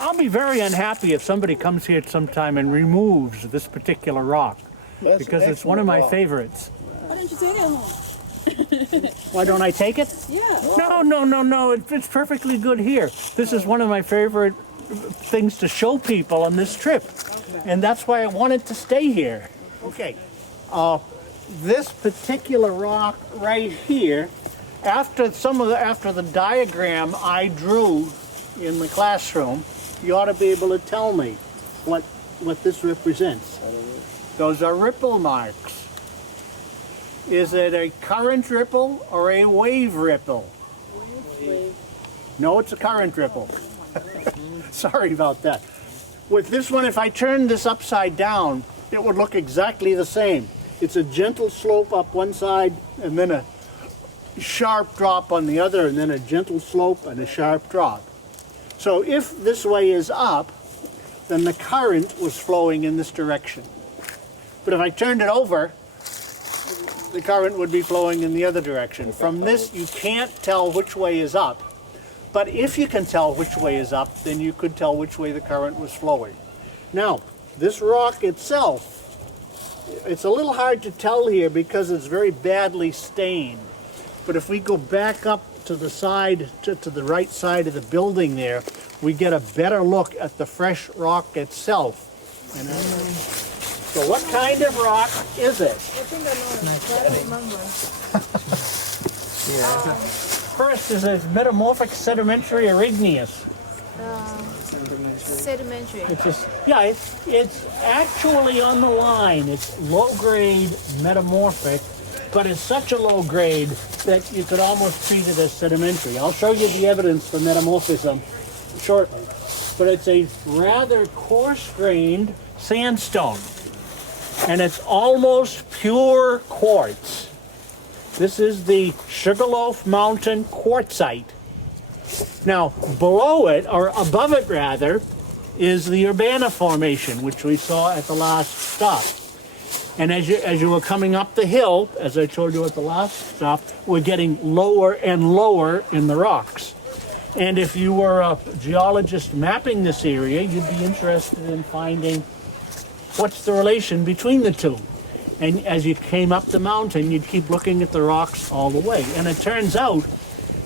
I'll be very unhappy if somebody comes here sometime and removes this particular rock, because it's one of my favorites. Why don't you take it home? Why don't I take it? Yeah. No. It's perfectly good here. This is one of my favorite things to show people on this trip. And that's why I wanted to stay here. Okay. This particular rock right here, after the diagram I drew in the classroom, you ought to be able to tell me what this represents. Those are ripple marks. Is it a current ripple or a wave ripple? Wave. No, it's a current ripple. Sorry about that. With this one, if I turn this upside down, it would look exactly the same. It's a gentle slope up one side and then a sharp drop on the other, and then a gentle slope and a sharp drop. So if this way is up, then the current was flowing in this direction. But if I turned it over, the current would be flowing in the other direction. From this, you can't tell which way is up. But if you can tell which way is up, then you could tell which way the current was flowing. Now, this rock itself, it's a little hard to tell here because it's very badly stained. But if we go back up to the side, to the right side of the building there, we get a better look at the fresh rock itself. And so what kind of rock is it? I think I know it. I don't remember. First is a metamorphic sedimentary or igneous. Sedimentary. It's actually on the line. It's low-grade metamorphic, but it's such a low grade that you could almost treat it as sedimentary. I'll show you the evidence for metamorphism shortly. But it's a rather coarse-grained sandstone, and it's almost pure quartz. This is the Sugarloaf Mountain quartzite. Now, below it, or above it rather, is the Urbana Formation, which we saw at the last stop. And as you were coming up the hill, as I told you at the last stop, we're getting lower and lower in the rocks. And if you were a geologist mapping this area, you'd be interested in finding what's the relation between the two. And as you came up the mountain, you'd keep looking at the rocks all the way. And it turns out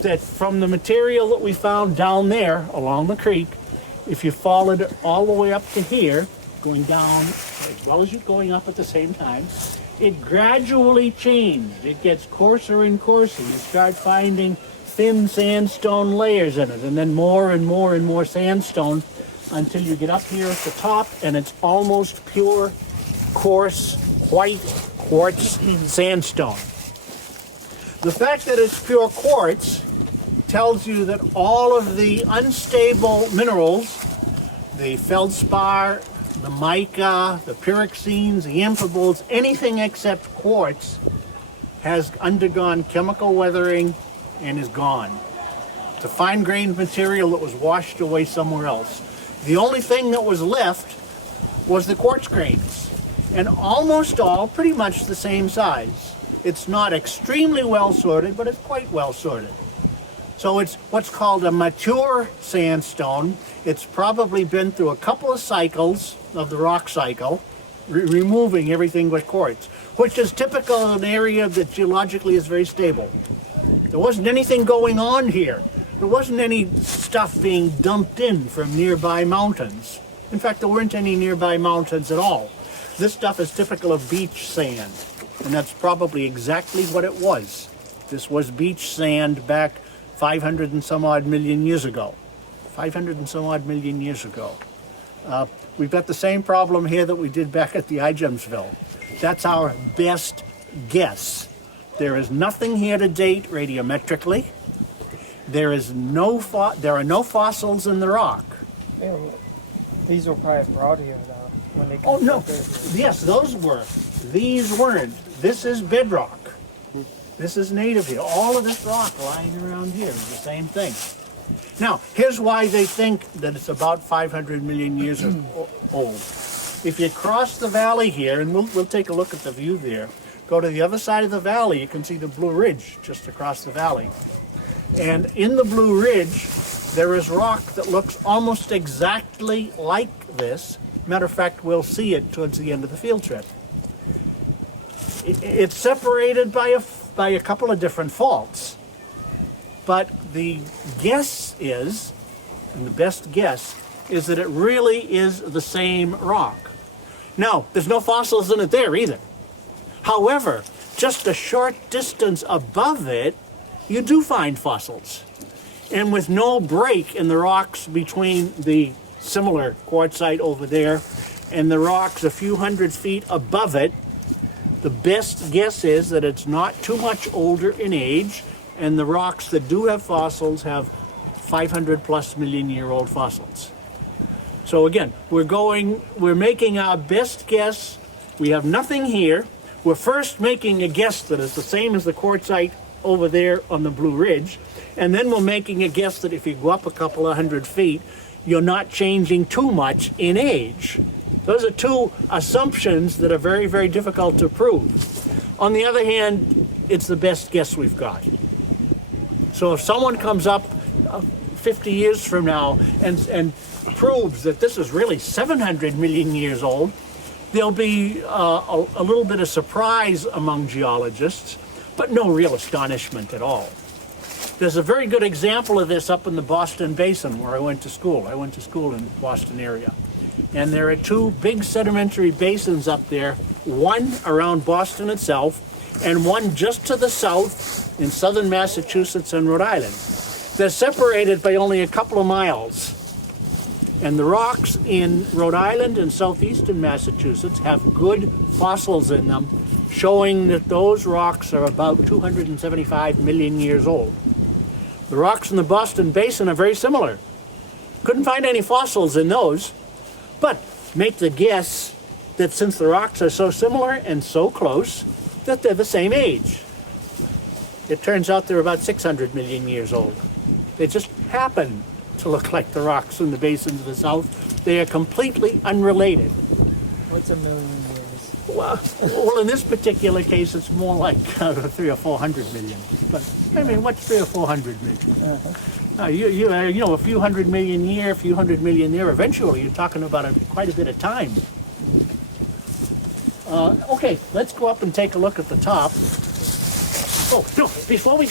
that from the material that we found down there along the creek, if you followed it all the way up to here, going down as well as you're going up at the same time, it gradually changed. It gets coarser and coarser. You start finding thin sandstone layers in it, and then more and more and more sandstone until you get up here at the top and it's almost pure, coarse, white quartz sandstone. The fact that it's pure quartz tells you that all of the unstable minerals, the feldspar, the mica, the pyroxenes, the amphiboles, anything except quartz has undergone chemical weathering and is gone. It's a fine-grained material that was washed away somewhere else. The only thing that was left was the quartz grains, and almost all pretty much the same size. It's not extremely well sorted, but it's quite well sorted. So it's what's called a mature sandstone. It's probably been through a couple of cycles of the rock cycle, removing everything but quartz, which is typical of an area that geologically is very stable. There wasn't anything going on here. There wasn't any stuff being dumped in from nearby mountains. In fact, there weren't any nearby mountains at all. This stuff is typical of beach sand, and that's probably exactly what it was. This was beach sand back 500 and some odd million years ago. 500 and some odd million years ago. We've got the same problem here that we did back at the Igemsville. That's our best guess. There is nothing here to date radiometrically. There are no fossils in the rock. Yeah, these were probably brought here though, when they Oh no, yes, those were. These weren't. This is bedrock. This is native here. All of this rock lying around here is the same thing. Now, here's why they think that it's about 500 million years old. If you cross the valley here, and we'll take a look at the view there, go to the other side of the valley, you can see the Blue Ridge just across the valley. And in the Blue Ridge, there is rock that looks almost exactly like this. Matter of fact, we'll see it towards the end of the field trip. It's separated by a couple of different faults. But the guess is, and the best guess, is that it really is the same rock. Now, there's no fossils in it there either. However, just a short distance above it, you do find fossils. And with no break in the rocks between the similar quartzite over there and the rocks a few hundred feet above it, the best guess is that it's not too much older in age, and the rocks that do have fossils have 500 plus million year old fossils. So again, we're making our best guess. We have nothing here. We're first making a guess that is the same as the quartzite over there on the Blue Ridge, and then we're making a guess that if you go up a couple of hundred feet, you're not changing too much in age. Those are two assumptions that are very, very difficult to prove. On the other hand, it's the best guess we've got. So if someone comes up 50 years from now and proves that this is really 700 million years old, there'll be a little bit of surprise among geologists, but no real astonishment at all. There's a very good example of this up in the Boston Basin where I went to school. I went to school in the Boston area. And there are two big sedimentary basins up there, one around Boston itself, and one just to the south in southern Massachusetts and Rhode Island. They're separated by only a couple of miles. And the rocks in Rhode Island and southeastern Massachusetts have good fossils in them, showing that those rocks are about 275 million years old. The rocks in the Boston Basin are very similar. Couldn't find any fossils in those, but make the guess that since the rocks are so similar and so close, that they're the same age. It turns out they're about 600 million years old. They just happen to look like the rocks in the basins of the south. They are completely unrelated. What's a million years? Well, in this particular case, it's more like 300 or 400 million. But I mean, what's 300 or 400 million? You know, a few hundred million here, a few hundred million there. Eventually, you're talking about quite a bit of time. Okay, let's go up and take a look at the top. Oh no! Before we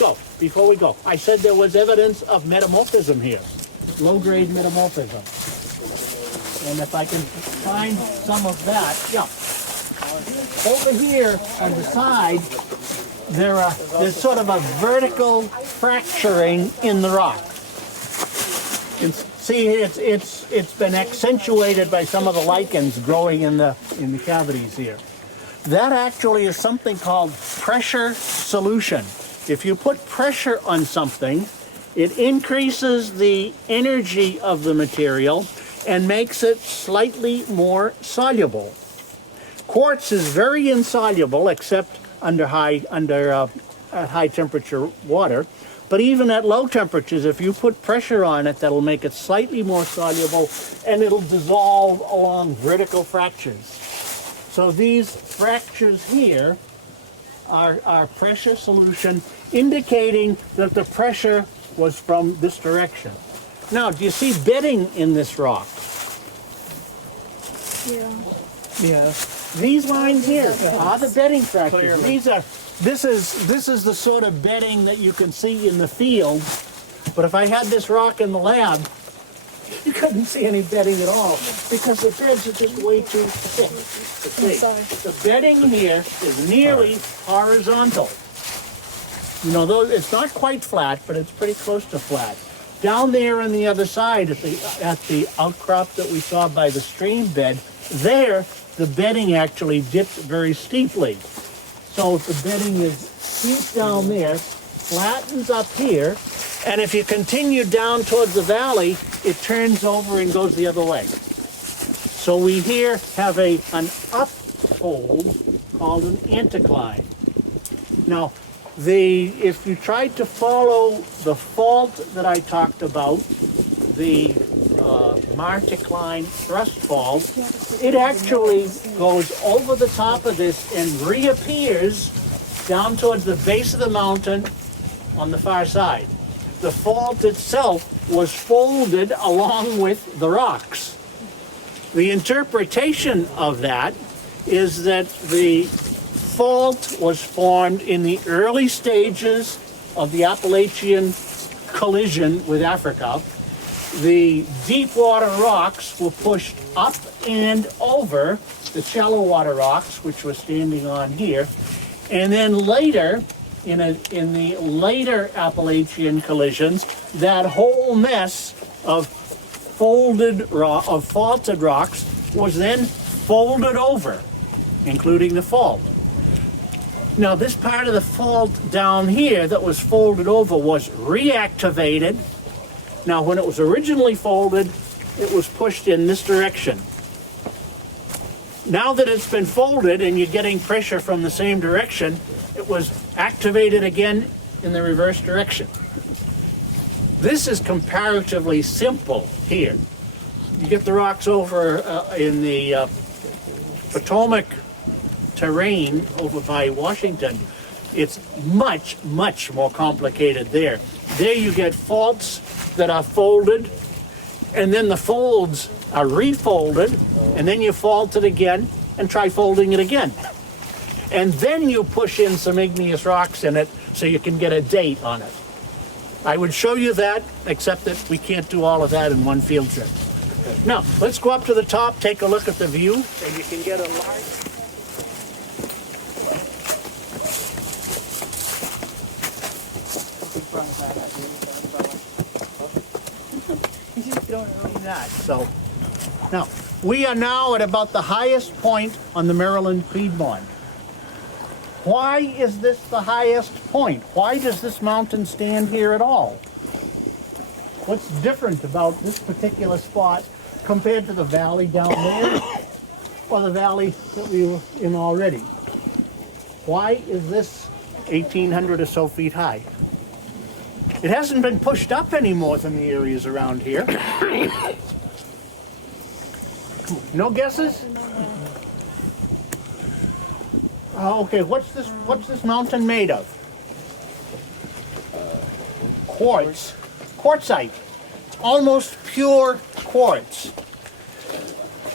go, I said there was evidence of metamorphism here, low-grade metamorphism. And if I can find some of that, yeah. Over here on the side, there's sort of a vertical fracturing in the rock. You can see it's been accentuated by some of the lichens growing in the cavities here. That actually is something called pressure solution. If you put pressure on something, it increases the energy of the material and makes it slightly more soluble. Quartz is very insoluble except at high temperature water. But even at low temperatures, if you put pressure on it, that'll make it slightly more soluble and it'll dissolve along vertical fractures. So these fractures here are pressure solution, indicating that the pressure was from this direction. Now, do you see bedding in this rock? Yeah. Yeah. These lines here are the bedding fractures. Clearly. This is the sort of bedding that you can see in the field. But if I had this rock in the lab, you couldn't see any bedding at all because the beds are just way too thick. The bedding here is nearly horizontal. You know, it's not quite flat, but it's pretty close to flat. Down there on the other side, at the outcrop that we saw by the stream bed, there the bedding actually dipped very steeply. So the bedding is steep down there, flattens up here, and if you continue down towards the valley, it turns over and goes the other way. So we here have an upfold called an anticline. Now, if you tried to follow the fault that I talked about, the Marticline thrust fault, it actually goes over the top of this and reappears down towards the base of the mountain on the far side. the fault itself was folded along with the rocks. The interpretation of that is that the fault was formed in the early stages of the Appalachian collision with Africa. The deep water rocks were pushed up and over the shallow water rocks, which we're standing on here. And then later, in the later Appalachian collisions, that whole mess of faulted rocks was then folded over, including the fault. Now, this part of the fault down here that was folded over was reactivated. Now, when it was originally folded, it was pushed in this direction. Now that it's been folded and you're getting pressure from the same direction, it was activated again in the reverse direction. This is comparatively simple here. You get the rocks over in the Potomac terrain over by Washington. It's much, much more complicated there. There you get faults that are folded, and then the folds are refolded, and then you fault it again and try folding it again. And then you push in some igneous rocks in it so you can get a date on it. I would show you that, except that we can't do all of that in one field trip. Now, let's go up to the top, take a look at the view, and you can get a large... He's just throwing it over. that. So, now, we are now at about the highest point on the Maryland Piedmont. Why is this the highest point? Why does this mountain stand here at all? What's different about this particular spot compared to the valley down there or the valley that we were in already? Why is this 1,800 or so feet high? It hasn't been pushed up any more than the areas around here. No guesses? Okay, what's this mountain made of? Quartz. Quartzite. Almost pure quartz.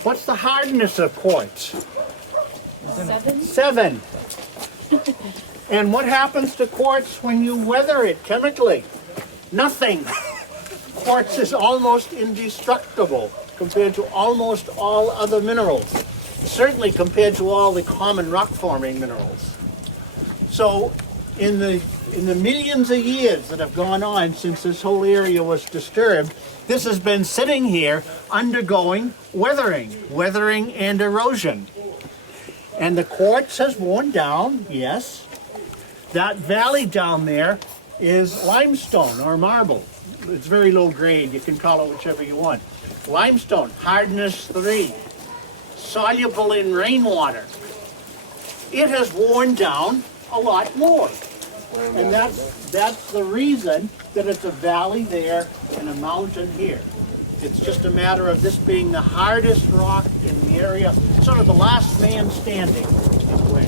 What's the hardness of quartz? 7. And what happens to quartz when you weather it chemically? Nothing. Quartz is almost indestructible compared to almost all other minerals. Certainly compared to all the common rock-forming minerals. So in the millions of years that have gone on since this whole area was disturbed, this has been sitting here undergoing weathering and erosion. And the quartz has worn down, yes. That valley down there is limestone or marble. It's very low grade, you can call it whichever you want. Limestone, hardness 3. Soluble in rainwater. It has worn down a lot more. And that's the reason that it's a valley there and a mountain here. It's just a matter of this being the hardest rock in the area, sort of the last man standing in a way.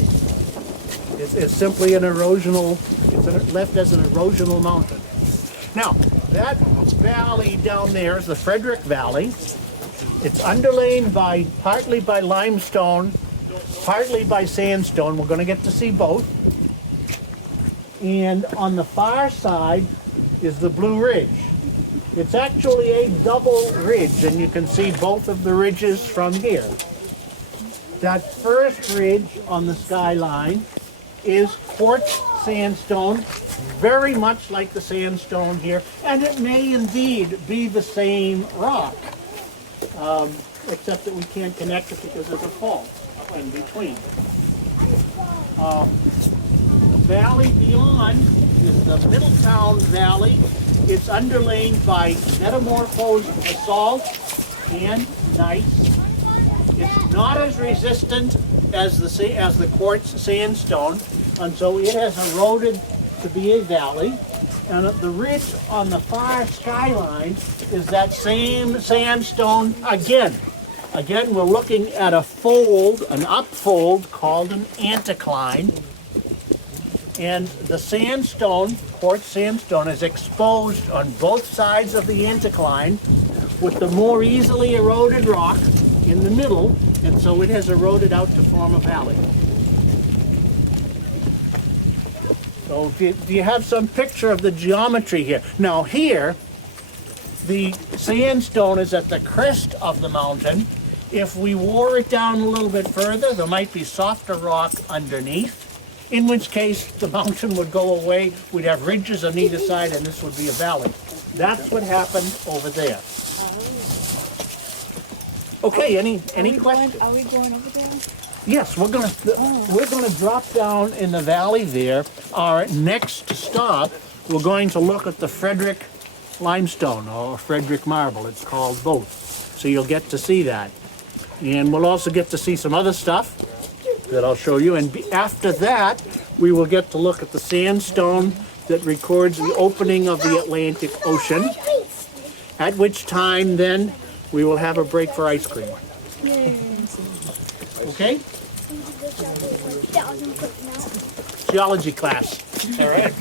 It's simply an erosional, it's left as an erosional mountain. Now, that valley down there is the Frederick Valley. It's underlain partly by limestone, partly by sandstone. We're going to get to see both. And on the far side is the Blue Ridge. It's actually a double ridge, and you can see both of the ridges from here. That first ridge on the skyline is quartz sandstone, very much like the sandstone here, and it may indeed be the same rock. Except that we can't connect it because there's a fault in between. The valley beyond is the Middletown Valley. It's underlain by metamorphosed basalt and gneiss. It's not as resistant as the quartz sandstone, and so it has eroded to be a valley. And the ridge on the far skyline is that same sandstone again. Again, we're looking at a fold, an upfold called an anticline. And the sandstone, quartz sandstone, is exposed on both sides of the anticline with the more easily eroded rock in the middle, and so it has eroded out to form a valley. So do you have some picture of the geometry here? Now here, the sandstone is at the crest of the mountain. If we wore it down a little bit further, there might be softer rock underneath, in which case the mountain would go away. We'd have ridges on either side, and this would be a valley. That's what happened over there. Okay, any questions? Are we going over there? Yes, we're gonna drop down in the valley there. Our next stop, we're going to look at the Frederick limestone or Frederick marble. It's called both, so you'll get to see that, and we'll also get to see some other stuff that I'll show you. And after that, we will get to look at the sandstone that records the opening of the Atlantic Ocean. At which time, then, we will have a break for ice cream. Okay? Geology class. All right.